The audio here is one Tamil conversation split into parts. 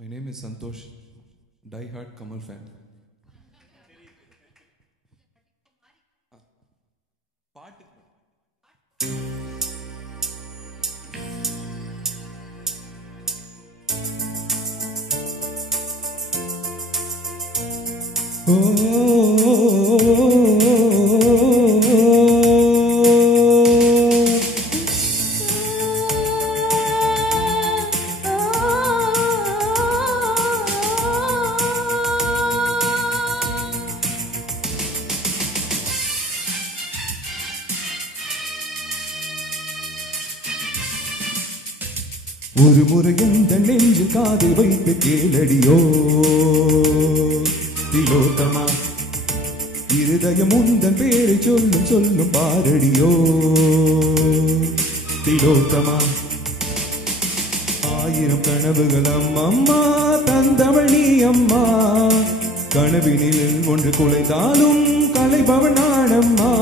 My name is Santosh, die-hard Kamal fan. பாட்டு ஒரு முறை எந்த நெஞ்சில் காதை வைத்து கேளடியோ திலோத்தமா, இருதயம் உந்தன் பேரை சொல்லும் சொல்லும் பாரடியோ திலோத்தமா. ஆயிரம் கனவுகள் அம்மா தந்தவள் நீ அம்மா, கனவினில் ஒன்று குலைந்தாலும் கலைபவன் நானம்மா.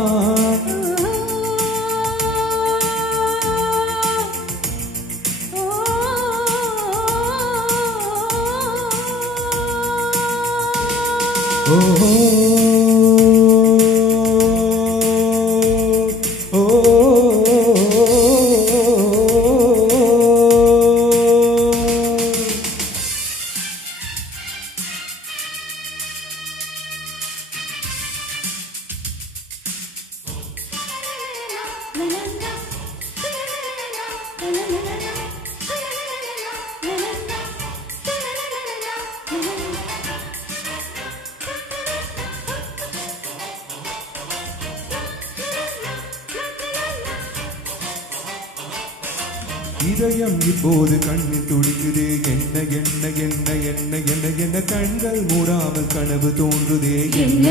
இதயம் இப்போது கண்ணில் துடிக்குதே, என்ன என்ன என்ன என்ன என்ன என்ன கண்கள் மூடாமல் கனவு தோன்றுதே. என்ன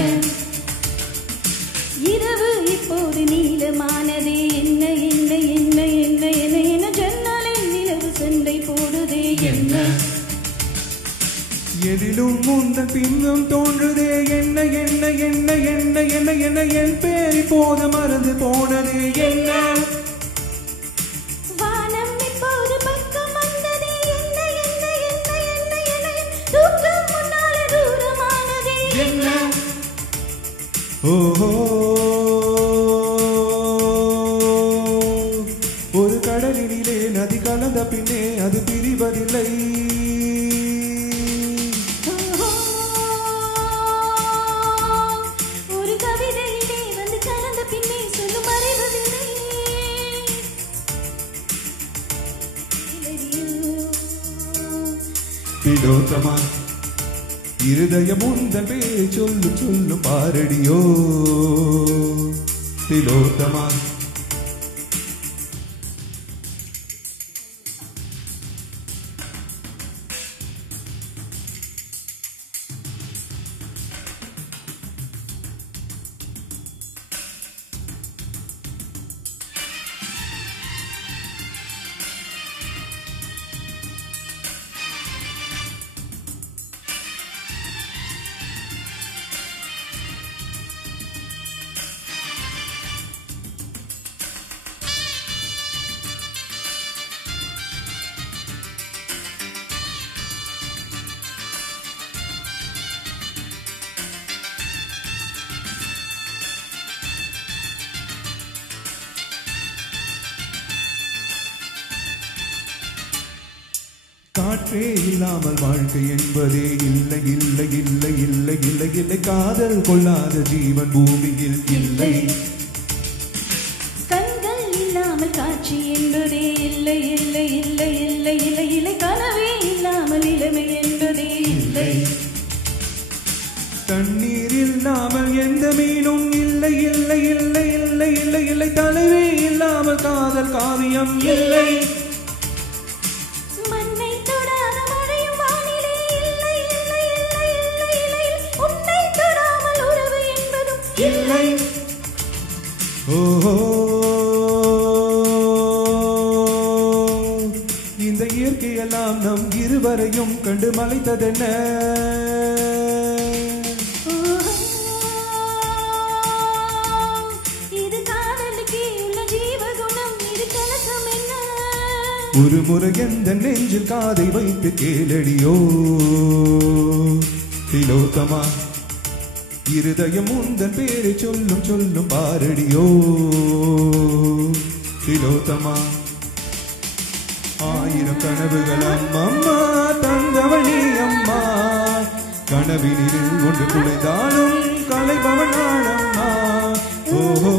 இரவு இப்போது நீளமானதே, என்ன என்ன என்ன என்ன என்ன என்ன ஜன்னலில் நிலவு சண்டை போடுதே. என்ன எதிலும் முந்தன் பின்னும் தோன்றுதே, என்ன என்ன என்ன என்ன என்ன என்ன என் பேர் இப்போது மறந்து போனதே. என்ன ஒரு கடலினிலே நதி கலந்த பின்னே அது பிரிவதில்லை. ஒரு கவிதையிலே வந்து கலந்த பின்னே சொல்லும் அறிவதில்லை. திலோத்தமா, இருதயம் உந்தன் பேரை சொல்லும் சொல்லும் பாரடியோ திலோத்தமா. காற்றே இல்லாமல் வாழ்க்கை என்பதே இல்லை இல்லை இல்லை இல்லை இல்லை இல்லை. காதல் கொள்ளாத ஜீவன் பூமியில் இல்லை. கண்கள் இல்லாமல் காட்சி என்பதே இல்லை இல்லை இல்லை இல்லை இல்லை இல்லை. கனவே இல்லாமல் இளமை என்பதே இல்லை. தண்ணீர் இல்லாமல் எந்த மீனும் இல்லை இல்லை இல்லை இல்லை இல்லை இல்லை. தலைவே இல்லாமல் காதல் காவியம் இல்லை. இந்த இயற்கையெல்லாம் நம் இருவரையும் கண்டு மலைத்ததென்ன. இது காதலுக்கு உள்ள ஜீவகுணம், இது கலக்கம் என்ன. ஒரு முறை எந்த நெஞ்சில் காதை வைத்து கேளடியோ திலோத்தமா இருதயம் உந்தன் பேரை சொல்லும் சொல்லும் பாரடியோ திலோத்தமா ஆயிரம் கனவுகள் அம்மம்மா தந்தவழி அம்மா கனவினில் ஒன்று குலைந்தாலும் கலைபவன் அம்மா ஓஹோ